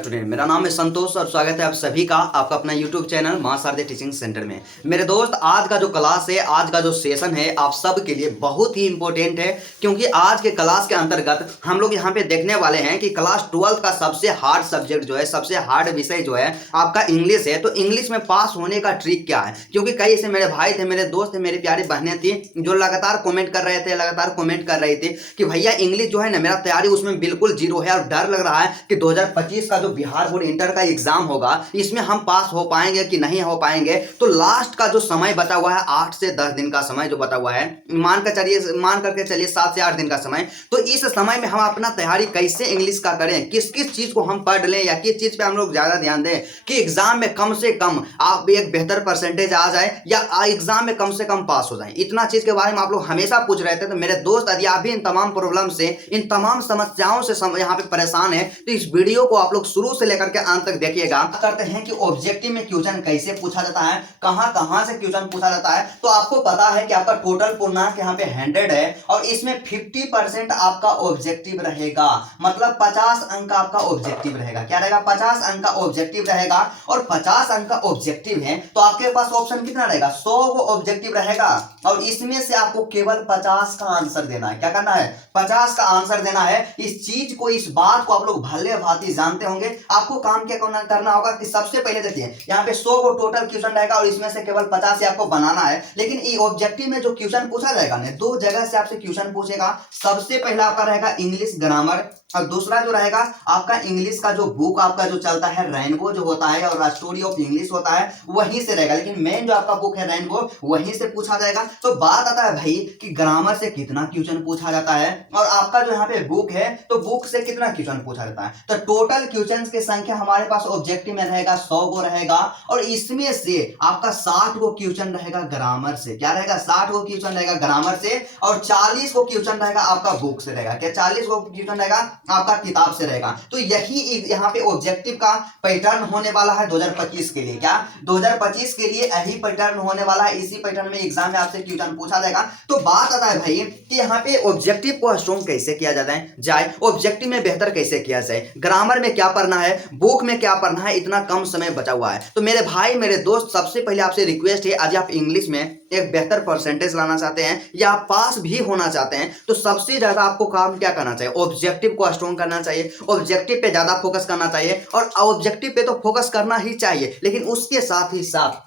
Student, मेरा नाम है संतोष और स्वागत है आप सभी का आपका अपना यूट्यूब चैनल मां शारदे टीचिंग सेंटर में। मेरे दोस्त, आज का जो क्लास है, आज का जो सेशन है, आप सब के लिए बहुत ही इंपॉर्टेंट है, क्योंकि आज के क्लास के अंतर्गत हम लोग यहाँ पे देखने वाले हैं कि क्लास 12 का सबसे हार्ड सब्जेक्ट जो है, सबसे हार्ड विषय जो है आपका इंग्लिश है। तो इंग्लिश में पास होने का ट्रिक क्या है, क्योंकि कई ऐसे मेरे भाई थे, मेरे दोस्त थे, मेरी प्यारी बहनें थी जो लगातार कमेंट कर रहे थे, लगातार कमेंट कर रही थी कि भैया इंग्लिश जो है ना, मेरा तैयारी उसमें बिल्कुल जीरो है और डर लग रहा है कि 2025 का जो बिहार बोर्ड इंटर का एग्जाम होगा इसमें हम पास हो पाएंगे कि नहीं हो पाएंगे। तो लास्ट का जो समय बचा हुआ है 8 से 10 दिन का समय जो बचा हुआ है, मान करके चलिए 7 से 8 दिन का समय। तो इस समय में हम अपना तैयारी कैसे इंग्लिश का करें, किस किस चीज को हम पढ़ लें या किस चीज पे हम लोग ज्यादा ध्यान दें कि एग्जाम में कम से कम आप एक बेहतर परसेंटेज आ जाए या एग्जाम में कम से कम पास हो जाए। इतना चीज के बारे में आप लोग हमेशा पूछ रहे थे। तो मेरे दोस्त, यदि आप भी इन तमाम प्रॉब्लम से, इन तमाम समस्याओं से यहाँ पे परेशान है, तो इस वीडियो को आप लोग शुरू से लेकर के अंत तक देखिएगा। करते हैं कि ऑब्जेक्टिव में क्वेश्चन कैसे पूछा जाता है, कहां से क्वेश्चन पूछा जाता है। तो आपको पता है कि आपका टोटल पूर्णांक यहाँ पे 100 है और इसमें 50% आपका ऑब्जेक्टिव रहेगा, मतलब 50 अंक का आपका ऑब्जेक्टिव रहेगा। क्या रहेगा? 50 अंक का ऑब्जेक्टिव रहेगा। और 50 अंक का ऑब्जेक्टिव है तो आपके पास ऑप्शन कितना रहेगा? 100 को ऑब्जेक्टिव रहेगा और इसमें से आपको केवल 50 का आंसर देना है। क्या करना है? 50 का आंसर देना है। इस चीज को, इस बात को आप लोग भले भांति जानते होंगे। आपको काम क्या करना होगा कि सबसे पहले देखिए, यहाँ पे 100 को टोटल क्वेश्चन रहेगा और इसमें से केवल 50 से आपको बनाना है। लेकिन ये ऑब्जेक्टिव में जो क्वेश्चन पूछा जाएगा ना, दो जगह से आपसे क्वेश्चन पूछेगा। सबसे पहला आपका रहेगा इंग्लिश ग्रामर और दूसरा जो रहेगा आपका इंग्लिश का जो बुक आपका जो चलता है, रेनबो जो होता है और स्टोरी ऑफ इंग्लिश होता है, वहीं से रहेगा। लेकिन मेन जो आपका बुक है रेनबो, वहीं से पूछा जाएगा। तो बात आता है भाई कि ग्रामर से कितना क्वेश्चन पूछा जाता है और आपका जो यहाँ पे बुक है तो बुक से कितना क्वेश्चन पूछा जाता है। तो टोटल क्वेश्चन की संख्या हमारे पास ऑब्जेक्टिव में रहेगा 100 को रहेगा और इसमें से आपका 60 को क्वेश्चन रहेगा ग्रामर से। क्या रहेगा? 60 को क्वेश्चन रहेगा ग्रामर से और 40 को क्वेश्चन रहेगा आपका बुक से रहेगा। क्या? 40 को क्वेश्चन रहेगा आपका किताब से रहेगा। तो यही यहाँ पे ऑब्जेक्टिव का पैटर्न होने वाला है 2025 के लिए। क्या? 2025 के लिए यही पैटर्न होने वाला है। इसी पैटर्न में एग्जाम में आपसे क्वेश्चन पूछा जाएगा। तो बात आता है भाई कि यहाँ पे ऑब्जेक्टिव को स्ट्रॉन्ग कैसे किया जाता है जाए, ऑब्जेक्टिव में बेहतर कैसे किया जाए, ग्रामर में क्या पढ़ना है, बुक में क्या पढ़ना है, इतना कम समय बचा हुआ है। तो मेरे भाई, मेरे दोस्त, सबसे पहले आपसे रिक्वेस्ट है, आज आप इंग्लिश में एक बेहतर परसेंटेज लाना चाहते हैं या आप पास भी होना चाहते हैं, तो सबसे ज्यादा आपको काम क्या करना चाहिए? ऑब्जेक्टिव को स्ट्रॉन्ग करना चाहिए, ऑब्जेक्टिव पे ज्यादा फोकस करना चाहिए। और ऑब्जेक्टिव पे तो फोकस करना ही चाहिए, लेकिन उसके साथ ही साथ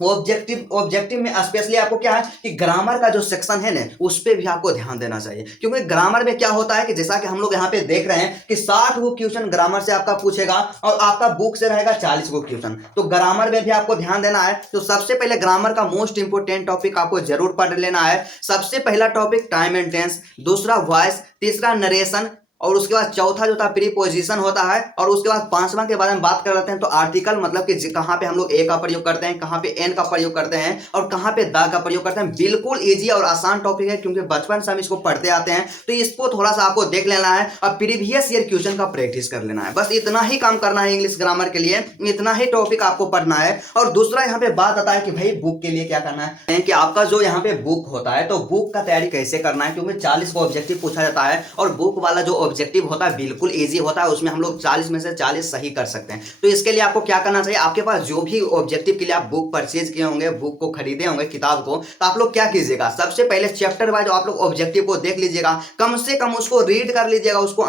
ऑब्जेक्टिव में स्पेशली आपको क्या है कि ग्रामर का जो सेक्शन है ना, उस पे भी आपको ध्यान देना चाहिए। क्योंकि ग्रामर में क्या होता है कि जैसा कि हम लोग यहाँ पे देख रहे हैं कि 60 को क्वेश्चन ग्रामर से आपका पूछेगा और आपका बुक से रहेगा 40 को क्वेश्चन। तो ग्रामर में भी आपको ध्यान देना है। तो सबसे पहले ग्रामर का मोस्ट इंपोर्टेंट टॉपिक आपको जरूर पढ़ लेना है। सबसे पहला टॉपिक टाइम एंड टेंस, दूसरा वॉइस, तीसरा नरेशन और उसके बाद चौथा जो था प्रीपोजिशन होता है और उसके बाद पांचवा के बारे में बात कर लेते हैं। तो आर्टिकल, मतलब कि कहां पे हम लोग ए का प्रयोग करते हैं, कहां पे एन का प्रयोग करते हैं और कहां पे द का प्रयोग करते हैं। बिल्कुल इजी और आसान टॉपिक है, क्योंकि बचपन से हम इसको पढ़ते आते हैं। तो इसको थोड़ा सा आपको देख लेना है और प्रीवियस ईयर क्वेश्चन का प्रैक्टिस कर लेना है। बस इतना ही काम करना है इंग्लिश ग्रामर के लिए, इतना ही टॉपिक आपको पढ़ना है। और दूसरा यहाँ पे बात आता है कि भाई बुक के लिए क्या करना है, कि आपका जो यहाँ पे बुक होता है तो बुक का तैयारी कैसे करना है, क्योंकि 40 को ऑब्जेक्टिव पूछा जाता है और बुक वाला जो ऑब्जेक्टिव होता है बिल्कुल इजी होता है। उसमें हम लोग 40 में से 40 सही कर सकते हैं। तो इसके लिए आपको क्या करना चाहिए? आपके पास जो भी ऑब्जेक्टिव के लिए आप बुक परचेज किए होंगे, बुक को खरीदे होंगे, किताब को, तो आप लोग क्या कीजिएगा, सबसे पहले चैप्टर वाइज आप लोग ऑब्जेक्टिव को देख लीजिएगा, कम से कम उसको रीड कर लीजिएगा, उसको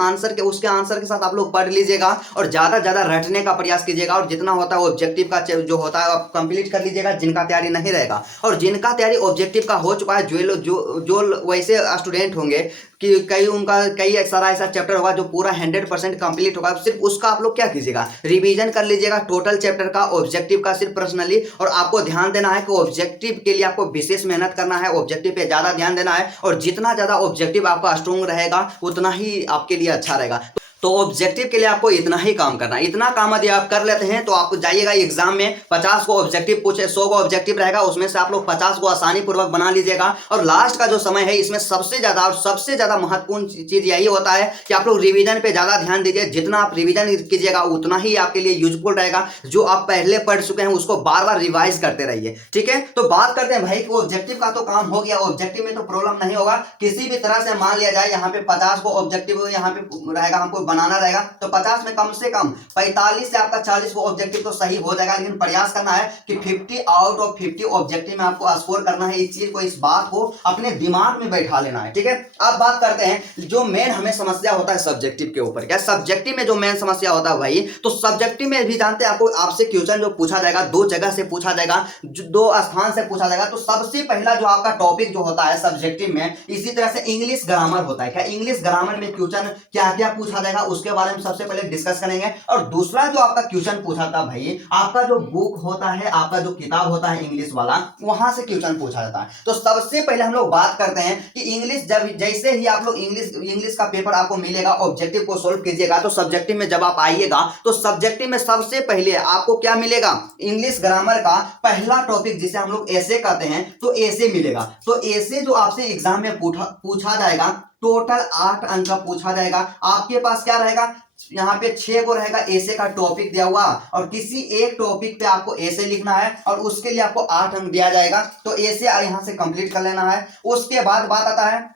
उसके आंसर के साथ आप लोग पढ़ लीजिएगा और ज्यादा ज्यादा रटने का प्रयास कीजिएगा। और जितना होता है ऑब्जेक्टिव का जो होता है आप कंप्लीट कर लीजिएगा, जिनका तैयारी नहीं रहेगा। और जिनका तैयारी ऑब्जेक्टिव का हो चुका है, जो वैसे स्टूडेंट होंगे कि कई सारा ऐसा चैप्टर होगा जो पूरा 100% कंप्लीट होगा, सिर्फ उसका आप लोग क्या कीजिएगा, रिवीजन कर लीजिएगा टोटल चैप्टर का, ऑब्जेक्टिव का सिर्फ पर्सनली। और आपको ध्यान देना है कि ऑब्जेक्टिव के लिए आपको विशेष मेहनत करना है, ऑब्जेक्टिव पे ज्यादा ध्यान देना है। और जितना ज्यादा ऑब्जेक्टिव आपका स्ट्रॉन्ग रहेगा उतना ही आपके लिए अच्छा रहेगा। तो ऑब्जेक्टिव के लिए आपको इतना ही काम करना है। इतना काम यदि आप कर लेते हैं तो आप जाइएगा एग्जाम में, 50 को ऑब्जेक्टिव पूछे, 100 को ऑब्जेक्टिव रहेगा, उसमें से आप लोग 50 को आसानी पूर्वक बना लीजिएगा। और लास्ट का जो समय है इसमें सबसे ज्यादा महत्वपूर्ण चीज यही होता है कि आप लोग रिवीजन पे ज्यादा ध्यान दीजिए। जितना आप रिवीजन कीजिएगा उतना ही आपके लिए यूजफुल रहेगा। जो आप पहले पढ़ चुके हैं उसको बार बार रिवाइज करते रहिए, ठीक है। तो बात करते हैं भाई कि ऑब्जेक्टिव का तो काम हो गया, ऑब्जेक्टिव में तो प्रॉब्लम नहीं होगा किसी भी तरह से। मान लिया जाए यहाँ पे 50 को ऑब्जेक्टिव यहाँ पे रहेगा, हमको बनाना रहेगा। तो 50 में कम से कम 45 से आपका 40 वो ऑब्जेक्टिव तो सही हो जाएगा, लेकिन प्रयास करना है कि 50 आउट ऑफ 50 ऑब्जेक्टिव में आपको स्कोर करना है। इस चीज को, इस बात को अपने दिमाग में बैठा लेना है, ठीक है। अब बात करते हैं जो मेन हमें समस्या होता है सब्जेक्टिव के ऊपर। क्या सब्जेक्टिव में जो मेन समस्या होता है भाई, तो सब्जेक्टिव में भी जानते हैं आपको, आपसे क्वेश्चन जो पूछा जाएगा 2 जगह से पूछा जाएगा, 2 स्थान से पूछा जाएगा। तो सबसे पहला जो आपका टॉपिक जो होता है सब्जेक्टिव में, इसी तरह से इंग्लिश ग्रामर होता है। क्या इंग्लिश ग्रामर में क्वेश्चन क्या क्या पूछा जाएगा उसके बारे में सबसे पहले डिस्कस करेंगे। और दूसरा जो आपका क्वेश्चन पूछा था भाई, आपका जो बुक होता है, आपका जो किताब होता है इंग्लिश वाला, वहां से क्वेश्चन पूछा जाता है। तो सबसे पहले हम लोग बात करते हैं कि इंग्लिश, जब जैसे ही आप लोग इंग्लिश का पेपर आपको मिलेगा, ऑब्जेक्टिव को सोल्व कीजिएगा, तो सब्जेक्टिव में जब आप आइएगा तो सब्जेक्टिव में सबसे पहले आपको क्या मिलेगा, इंग्लिश ग्रामर का पहला टॉपिक जिसे हम लोग ऐसे कहते हैं, तो ऐसे मिलेगा। तो ऐसे जो आपसे एग्जाम में पूछा जाएगा, टोटल 8 अंक का पूछा जाएगा। आपके पास क्या रहेगा, यहाँ पे 6 को रहेगा ऐसे का टॉपिक दिया हुआ, और किसी एक टॉपिक पे आपको ऐसे लिखना है और उसके लिए आपको 8 अंक दिया जाएगा। तो ऐसे यहाँ से कंप्लीट कर लेना है। उसके बाद बात आता है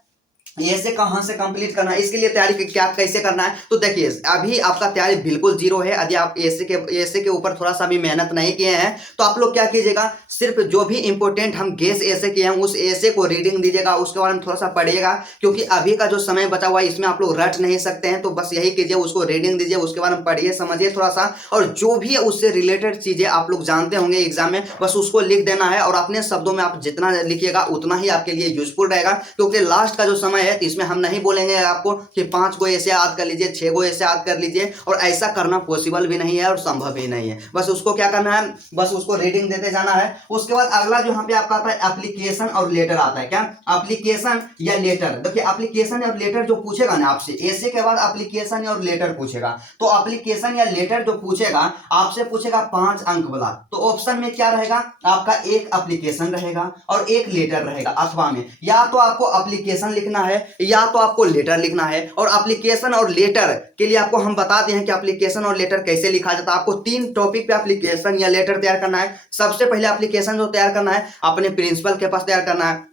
ऐसे कहां से कंप्लीट करना है, इसके लिए तैयारी क्या कैसे करना है। तो देखिए अभी आपका तैयारी बिल्कुल जीरो है। यदि आप ऐसे के ऊपर थोड़ा सा भी मेहनत नहीं किए हैं तो आप लोग क्या कीजिएगा, सिर्फ जो भी इंपॉर्टेंट हम गेस ऐसे किए हैं उस ऐसे को रीडिंग दीजिएगा, उसके बारे में थोड़ा सा पढ़िएगा, क्योंकि अभी का जो समय बचा हुआ है इसमें आप लोग रट नहीं सकते हैं। तो बस यही कीजिए, उसको रीडिंग दीजिए, उसके बारे में पढ़िए, समझिए थोड़ा सा, और जो भी है उससे रिलेटेड चीजें आप लोग जानते होंगे एग्जाम में, बस उसको लिख देना है। और अपने शब्दों में आप जितना लिखिएगा उतना ही आपके लिए यूजफुल रहेगा, क्योंकि लास्ट का जो समय है इसमें हम नहीं बोलेंगे आपको कि 5 को ऐसे याद कर लीजिए, 6 को ऐसे याद कर लीजिए, और ऐसा करना पॉसिबल भी नहीं है और संभव भी नहीं है। बस उसको क्या करना है, बस उसको रीडिंग देते जाना है। उसके बाद अगला जो यहाँ पे आपका आता है एप्लीकेशन और लेटर आता है। क्या एप्लीकेशन या लेटर, देखिए एप्लीकेशन और लेटर जो पूछेगा ना आपसे, ऐसे के बाद एप्लीकेशन और लेटर पूछेगा। तो एप्लीकेशन या लेटर जो पूछेगा आपसे, पूछेगा 5 अंक वाला। तो ऑप्शन में क्या रहेगा, आपका एक एप्लीकेशन रहेगा और एक लेटर रहेगा, अथवा में या तो आपको एप्लीकेशन लिखना है या तो आपको लेटर लिखना है। और एप्लीकेशन और लेटर के लिए आपको हम बताते हैं कि एप्लीकेशन और लेटर कैसे लिखा जाता है। आपको 3 टॉपिक पे एप्लीकेशन या लेटर तैयार करना है। सबसे पहले एप्लीकेशन जो तैयार करना है अपने प्रिंसिपल के पास तैयार करना है।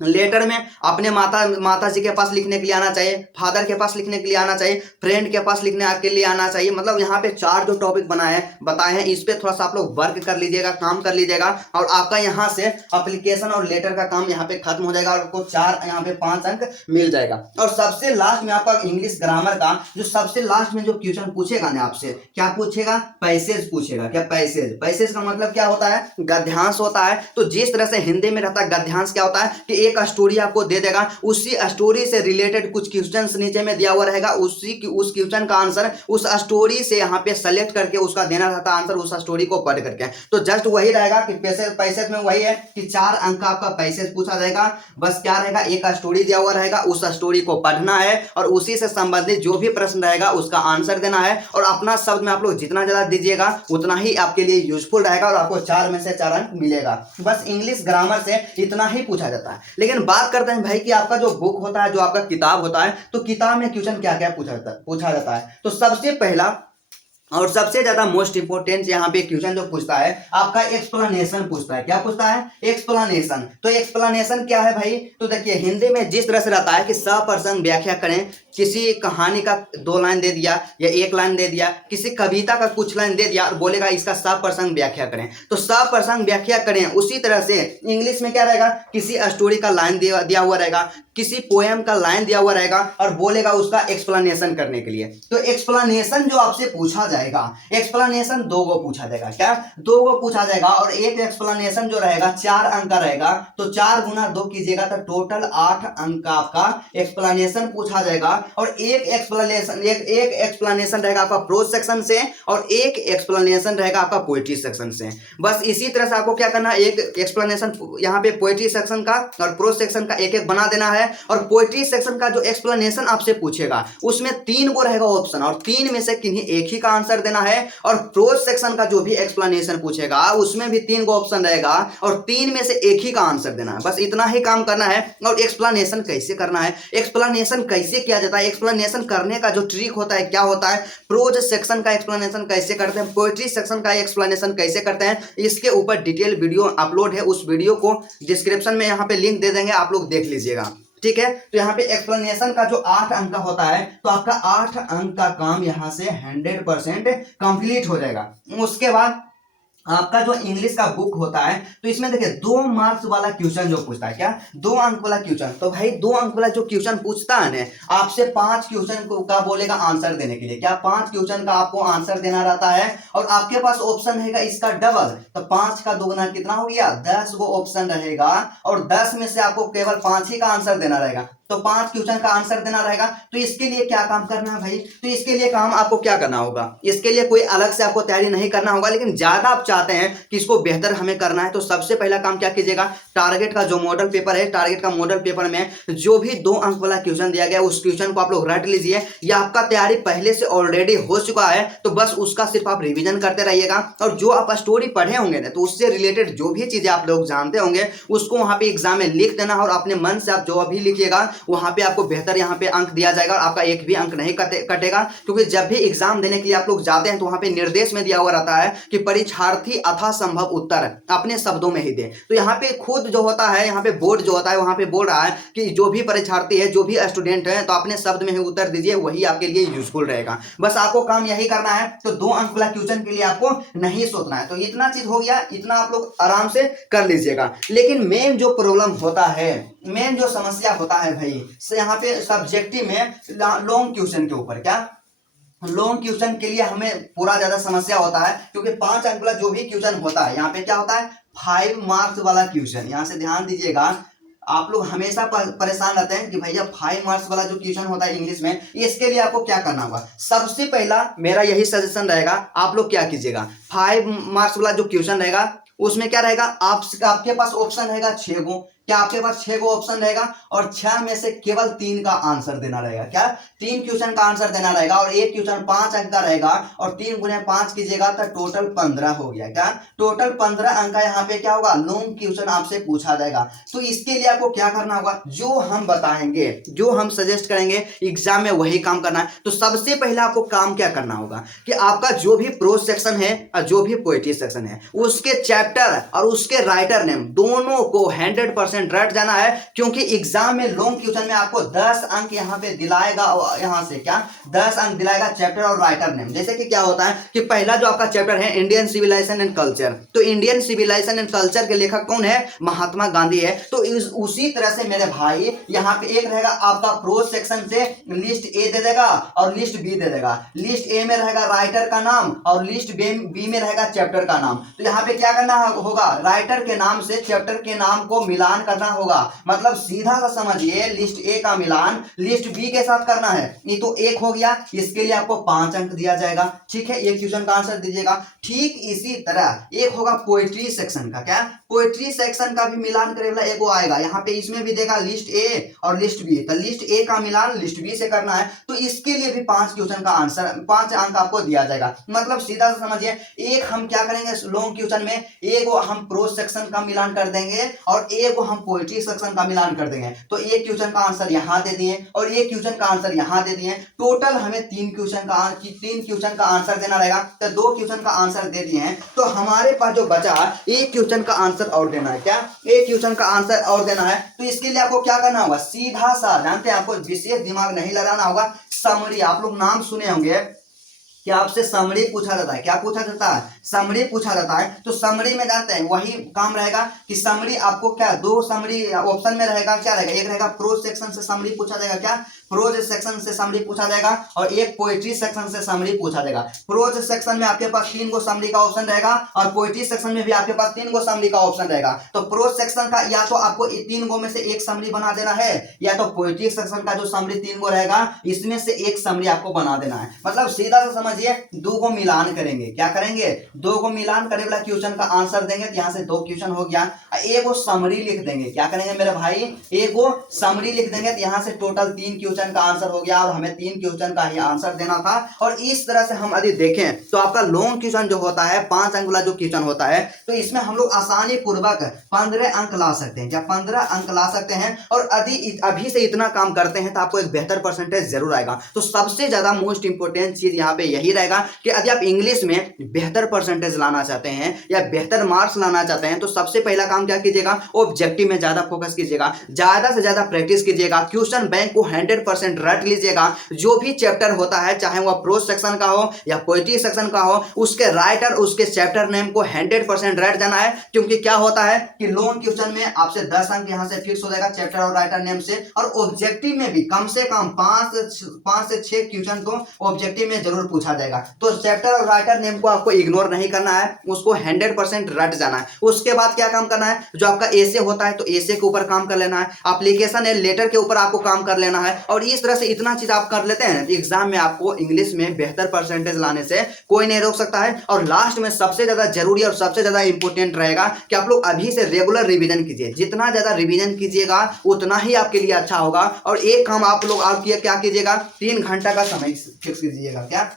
लेटर में अपने माता जी के पास लिखने के लिए आना चाहिए, फादर के पास लिखने के लिए आना चाहिए, फ्रेंड के पास लिखने के लिए आना चाहिए। मतलब यहाँ पे 4 जो टॉपिक बताए हैं इस पे थोड़ा सा आप लोग वर्क कर लीजिएगा, काम कर लीजिएगा, और आपका यहाँ से एप्लीकेशन और लेटर का काम यहाँ पे खत्म हो जाएगा और आपको 4 यहाँ पे 5 अंक मिल जाएगा। और सबसे लास्ट में आपका इंग्लिश ग्रामर का जो सबसे लास्ट में जो क्वेश्चन पूछेगा ना आपसे, क्या पूछेगा, पैसेज पूछेगा। क्या पैसेज का मतलब क्या होता है, गद्यांश होता है। तो जिस तरह से हिंदी में रहता है गद्यांश, क्या होता है कि एक स्टोरी आपको दे देगा, उसी स्टोरी से रिलेटेड कुछ क्वेश्चंस नीचे में दिया हुआ रहेगा, उस क्वेश्चन का आंसर उस स्टोरी से यहाँ पे सेलेक्ट करके उसका देना रहता है आंसर, उस स्टोरी को पढ़ करके। तो जस्ट वही रहेगा कि पैसेज में वही है कि 4 अंक का आपका पैसेज पूछा जाएगा। बस क्या रहेगा, एक स्टोरी दिया हुआ रहेगा, उस स्टोरी को पढ़ना है और उसी से संबंधित जो भी प्रश्न रहेगा उसका आंसर देना है। और अपना शब्द में आप लोग जितना ज्यादा दीजिएगा उतना ही आपके लिए यूजफुल रहेगा और आपको 4 में से 4 अंक मिलेगा। बस इंग्लिश ग्रामर से इतना ही पूछा जाता है। लेकिन बात करते हैं भाई कि आपका जो बुक होता है, जो आपका किताब होता है, तो किताब में क्वेश्चन क्या क्या पूछा जाता है। तो सबसे पहला और सबसे ज्यादा मोस्ट इंपोर्टेंट यहाँ पे क्वेश्चन जो पूछता है आपका एक्सप्लेनेशन पूछता है। क्या पूछता है, एक्सप्लेनेशन। तो एक्सप्लेनेशन क्या है भाई, तो देखिए हिंदी में जिस तरह से रहता है कि सप्रसंग व्याख्या करें। किसी कहानी का 2 लाइन दे दिया या 1 लाइन दे दिया, किसी कविता का कुछ लाइन दे दिया और बोलेगा इसका सप्रसंग व्याख्या करें। तो सप्रसंग व्याख्या करें। उसी तरह से इंग्लिश में क्या रहेगा, किसी स्टोरी का लाइन दिया हुआ रहेगा, किसी पोएम का लाइन दिया हुआ रहेगा और बोलेगा उसका एक्सप्लेनेशन करने के लिए। तो एक्सप्लेनेशन जो आपसे पूछा जाएगा, एक्सप्लेनेशन 2 को पूछा जाएगा। क्या 2 को पूछा जाएगा और एक एक्सप्लेनेशन जो रहेगा 4 अंक का रहेगा। तो 4 गुना 2 कीजिएगा तो टोटल 8 अंक का आपका एक्सप्लेनेशन पूछा जाएगा। और एक एक्सप्लेनेशन रहेगा आपका प्रोज सेक्शन से और एक एक्सप्लेनेशन रहेगा आपका पोएट्री सेक्शन से। बस इसी तरह से आपको क्या करना है, एक एक्सप्लेनेशन यहाँ पे पोएट्री सेक्शन का और प्रोज सेक्शन का एक बना देना है। और पोएट्री सेक्शन का जो एक्सप्लेनेशन आपसे पूछेगा उसमें 3 को रहेगा ऑप्शन और 3 में से किन्हीं एक ही का आंसर देना है। और प्रोज सेक्शन का जो भी एक्सप्लेनेशन पूछेगा उसमें भी 3 को ऑप्शन रहेगा और 3 में से एक ही का आंसर देना है। बस इतना ही काम करना है। और एक्सप्लेनेशन कैसे करना है, एक्सप्लेनेशन कैसे किया जाता है, एक्सप्लेनेशन करने का जो ट्रिक होता है क्या होता है, प्रोज सेक्शन का एक्सप्लेनेशन कैसे करते हैं, पोएट्री सेक्शन का एक्सप्लेनेशन कैसे करते हैं, इसके ऊपर डिटेल वीडियो अपलोड है। उस वीडियो को डिस्क्रिप्शन में यहाँ पे लिंक दे देंगे, आप लोग देख लीजिएगा। ठीक है। तो यहाँ पे एक्सप्लेनेशन का जो 8 अंक का होता है, तो आपका 8 अंक का काम यहाँ से 100% कंप्लीट हो जाएगा। उसके बाद आपका जो इंग्लिश का बुक होता है, तो इसमें देखिए 2 मार्क्स वाला क्वेश्चन जो पूछता है, क्या 2 अंक वाला क्वेश्चन। तो भाई 2 अंक वाला जो क्वेश्चन पूछता है ना, आपसे 5 क्वेश्चन का बोलेगा आंसर देने के लिए। क्या 5 क्वेश्चन का आपको आंसर देना रहता है, और आपके पास ऑप्शन रहेगा इसका डबल। तो 5 का दोगुना कितना हो गया, 10 गो ऑप्शन रहेगा, और 10 में से आपको केवल 5 ही का आंसर देना रहेगा। तो 5 क्वेश्चन का आंसर देना रहेगा। तो इसके लिए क्या काम करना है भाई, तो इसके लिए काम आपको क्या करना होगा, इसके लिए कोई अलग से आपको तैयारी नहीं करना होगा, लेकिन ज्यादा आप चाहते हैं कि इसको बेहतर हमें करना है, तो सबसे पहला काम क्या कीजिएगा, टारगेट का जो मॉडल पेपर है, टारगेट का मॉडल पेपर में जो भी 2 अंक वाला क्वेश्चन दिया गया, उस क्वेश्चन को आप लोग रट लीजिए। या आपका तैयारी पहले से ऑलरेडी हो चुका है, तो बस उसका सिर्फ आप रिविजन करते रहिएगा। और जो आप स्टोरी पढ़े होंगे ना, तो उससे रिलेटेड जो भी चीजें आप लोग जानते होंगे, उसको वहां पे एग्जाम में लिख देना, और अपने मन से आप जो अभी लिखिएगा वहां पे आपको बेहतर यहाँ पे अंक दिया जाएगा, और आपका एक भी अंक नहीं कटेगा। क्योंकि जब भी एग्जाम देने के लिए आप लोग जाते हैं, तो वहां पे निर्देश में दिया हुआ रहता है कि परीक्षार्थी यथासंभव उत्तर अपने शब्दों में ही दे। तो यहाँ पे खुद जो होता है, यहाँ पे बोर्ड जो होता है, वहां पे बोल रहा है कि जो भी परीक्षार्थी है, जो भी स्टूडेंट है, तो अपने शब्द में ही उत्तर दीजिए, वही आपके लिए यूजफुल रहेगा। बस आपको काम यही करना है। तो 2 अंक वाला क्वेश्चन के लिए आपको नहीं सोचना है। तो इतना चीज हो गया, इतना आप लोग आराम से कर लीजिएगा। लेकिन मेन जो प्रॉब्लम होता है, मेन जो समस्या होता है भाई, से यहाँ पे सब्जेक्टिव में लॉन्ग क्वेश्चन के ऊपर, क्या लॉन्ग क्वेश्चन के लिए हमें पूरा ज्यादा समस्या होता है। क्योंकि 5 अंक वाला जो भी क्वेश्चन होता है, यहाँ पे क्या होता है, 5 मार्क्स वाला क्वेश्चन। यहाँ से ध्यान दीजिएगा, आप लोग हमेशा परेशान रहते हैं कि भैया 5 मार्क्स वाला जो क्वेश्चन होता है इंग्लिश में, इसके लिए आपको क्या करना होगा। सबसे पहला मेरा यही सजेशन रहेगा, आप लोग क्या कीजिएगा, 5 मार्क्स वाला जो क्वेश्चन रहेगा, उसमें क्या रहेगा, आपके पास ऑप्शन रहेगा 6 गो। क्या आपके पास 6 गो ऑप्शन रहेगा, और 6 में से केवल 3 का आंसर देना रहेगा। क्या 3 क्वेश्चन का आंसर देना रहेगा, और एक क्वेश्चन 5 अंक का रहेगा, और 3 गुने 5 कीजिएगा तो टोटल 15 हो गया। क्या टोटल 15 अंक का यहाँ पे क्या होगा, लॉन्ग क्वेश्चन आपसे पूछा जाएगा। तो इसके लिए आपको क्या करना होगा, जो हम बताएंगे, जो हम सजेस्ट करेंगे एग्जाम में, वही काम करना है। तो सबसे पहले आपको काम क्या करना होगा कि आपका जो भी प्रोज सेक्शन है और जो भी पोएट्री सेक्शन है, उसके चैप्टर और उसके राइटर नेम दोनों को 100% रट जाना है। क्योंकि एग्जाम में लॉन्ग क्वेश्चन में आपको 10 अंक यहाँ पे दिलाएगा, यहाँ से क्या 10 अंक दिलाएगा चैप्टर और राइटर नेम। जैसे कि क्या होता है कि पहला जो आपका चैप्टर है इंडियन सिविलाइजेशन एंड कल्चर, तो इंडियन सिविलाइजेशन एंड कल्चर के लेखक कौन है, महात्मा गांधी है। तो उसी तरह से मेरे भाई यहाँ पे एक रहेगा आपका प्रोज सेक्शन से लिस्ट ए दे देगा और लिस्ट बी दे देगा। लिस्ट ए में रहेगा राइटर का नाम, और लिस्ट बी में रहेगा चैप्टर का नाम। तो यहाँ पे क्या करना होगा, राइटर के नाम से चैप्टर के नाम को मिलान करना होगा। मतलब सीधा सा समझिए, लिस्ट ए का मिलान लिस्ट बी के साथ करना है। ये तो एक हो गया, इसके लिए आपको 5 अंक दिया जाएगा। ठीक है, एक क्वेश्चन का आंसर दीजिएगा। ठीक इसी तरह एक होगा पोएट्री सेक्शन का, क्या पोएट्री सेक्शन का भी मिलान करे वाला एगो आएगा। यहाँ पे इसमें भी देगा लिस्ट ए और लिस्ट बी, तो लिस्ट ए का मिलान लिस्ट बी से करना है। तो इसके लिए भी 5 क्वेश्चन का आंसर, 5 अंक आपको दिया जाएगा। मतलब सीधा सा समझिए, एक हम क्या करेंगे लॉन्ग क्वेश्चन में, एगो हम प्रोज सेक्शन का मिलान कर देंगे और एगो हम पोएट्री सेक्शन का मिलान कर देंगे। तो एक क्वेश्चन का आंसर यहाँ दे दिए और एक क्वेश्चन का आंसर यहाँ दे दिए। टोटल हमें 3 क्वेश्चन का आंसर देना रहेगा। तो 2 क्वेश्चन का आंसर दे दिए हैं, तो हमारे पास जो बचा एक क्वेश्चन का आंसर और देना है। क्या एक क्वेश्चन का आंसर और देना है। तो इसके लिए आपको क्या करना होगा, सीधा सा, जानते हैं आपको विशेष दिमाग नहीं लगाना होगा, समरी। आप लोग नाम सुने होंगे कि आपसे समरी पूछा जाता है। क्या पूछा जाता है, समरी पूछा जाता है। तो समरी में जानते हैं वही काम रहेगा कि समरी आपको क्या 2 समरी ऑप्शन में रहेगा। क्या रहेगा, एक रहेगा प्रोज सेक्शन से समरी पूछा जाएगा, क्या प्रोज सेक्शन से समरी पूछा जाएगा, और एक पोएट्री सेक्शन से समरी पूछा जाएगा। प्रोज सेक्शन में आपके पास 3 गो समरी का ऑप्शन रहेगा, और पोएट्री सेक्शन में भी आपके पास 3 गो समरी का ऑप्शन रहेगा। तो प्रोज सेक्शन का या तो आपको 3 गो में से एक समरी बना देना है, या तो पोएट्री सेक्शन का जो समरी 3 गो रहेगा, इसमें से एक समरी आपको बना देना है। मतलब सीधा सा समझिए, 2 गो मिलान करेंगे। क्या करेंगे, 2 गो मिलान करे वाला क्वेश्चन का आंसर देंगे। तो यहाँ से 2 क्वेश्चन हो गया। एक समरी लिख देंगे। क्या करेंगे मेरे भाई, एक समरी लिख देंगे। तो यहाँ से टोटल 3 क्वेश्चन क्वेश्चन का आंसर हो गया और हमें 3 क्वेश्चन का ही आंसर देना था। और इस तरह से हम यदि देखें तो आपका लॉन्ग क्वेश्चन जो होता है 5 अंक वाला जो क्वेश्चन होता है, तो इसमें हम लोग आसानी पूर्वक 15 अंक ला सकते हैं, क्या 15 अंक ला सकते हैं। और यदि अभी से इतना काम करते हैं तो आपको एक बेहतर परसेंटेज जरूर आएगा। तो सबसे ज्यादा मोस्ट इंपोर्टेंट चीज यहाँ पे यही रहेगा कि यदि आप इंग्लिश में बेहतर परसेंटेज लाना चाहते हैं या बेहतर मार्क्स लाना चाहते हैं, तो सबसे पहला काम क्या कीजिएगा, ऑब्जेक्टिव में ज्यादा फोकस कीजिएगा, ज्यादा से ज्यादा प्रैक्टिस कीजिएगा, क्वेश्चन बैंक को 100% रट लीजिएगा। जो भी चैप्टर होता है, चाहे वह प्रोज सेक्शन का हो या पोएट्री सेक्शन का हो, उसके राइटर उसके चैप्टर नेम को 100% रट जाना है। क्योंकि क्या होता है कि लॉन्ग क्वेश्चन में आपसे 10 अंक यहां से फिक्स हो जाएगा चैप्टर और राइटर नेम से, और ऑब्जेक्टिव में भी कम से कम 5 से 6 क्वेश्चन तो ऑब्जेक्टिव में जरूर पूछा जाएगा। तो चैप्टर और राइटर नेम को आपको इग्नोर नहीं करना है, उसको 100% रट जाना है। उसके बाद क्या काम करना है, जो आपका एसे होता है तो एसे के ऊपर काम कर लेना है, एप्लीकेशन है लेटर के ऊपर आपको काम कर लेना है। और इस तरह से इतना चीज आप कर लेते हैं, एग्जाम में आपको इंग्लिश में बेहतर परसेंटेज लाने से कोई नहीं रोक सकता है। और लास्ट में सबसे ज्यादा जरूरी और सबसे ज्यादा इंपॉर्टेंट रहेगा कि आप लोग अभी से रेगुलर रिवीजन कीजिए। जितना ज्यादा रिवीजन कीजिएगा उतना ही आपके लिए अच्छा होगा। और एक काम आप लोग आप क्या कीजिएगा, 3 घंटा का समय फिक्स कीजिएगा, क्या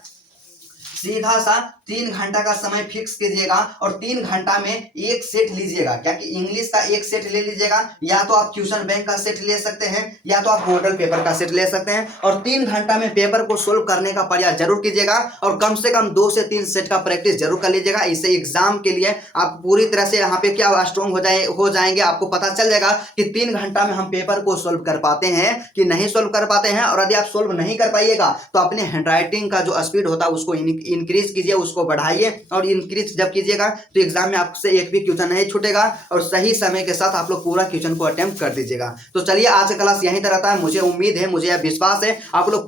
सीधा सा 3 घंटा का समय फिक्स कीजिएगा। और 3 घंटा में एक सेट लीजिएगा, क्या कि इंग्लिश का एक सेट ले लीजिएगा, या तो आप क्वेश्चन बैंक का सेट ले सकते हैं या तो आप मॉडल पेपर का सेट ले सकते हैं। और 3 घंटा में पेपर को सोल्व करने का प्रयास जरूर कीजिएगा और कम से कम 2 से 3 सेट का प्रैक्टिस जरूर कर लीजिएगा। इससे एग्जाम के लिए आप पूरी तरह से यहाँ पे क्या स्ट्रॉन्ग हो जाएंगे। आपको पता चल जाएगा कि 3 घंटा में हम पेपर को सोल्व कर पाते हैं कि नहीं सोल्व कर पाते हैं। और यदि आप सोल्व नहीं कर पाइएगा तो अपने हैंडराइटिंग का जो स्पीड होता है उसको इंक्रीज कीजिए, उसको बढ़ाइए। और इंक्रीज जब कीजिएगा तो एग्जाम में आपसे एक भी क्वेश्चन नहीं छूटेगा और सही समय के साथ आप लोग पूरा क्वेश्चन को अटेम्प्ट कर दीजिएगा। तो चलिए आज का क्लास यहीं तक रहता है। मुझे उम्मीद है, मुझे विश्वास है आप लोग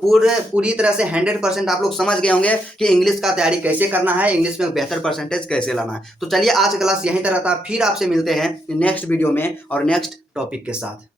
पूरी तरह से 100% आप लोग समझ गए होंगे कि इंग्लिश का तैयारी कैसे करना है, इंग्लिश में बेहतर परसेंटेज कैसे लाना है। तो चलिए आज का क्लास यहीं तक रहता है, फिर आपसे मिलते हैं नेक्स्ट वीडियो में और नेक्स्ट टॉपिक के साथ।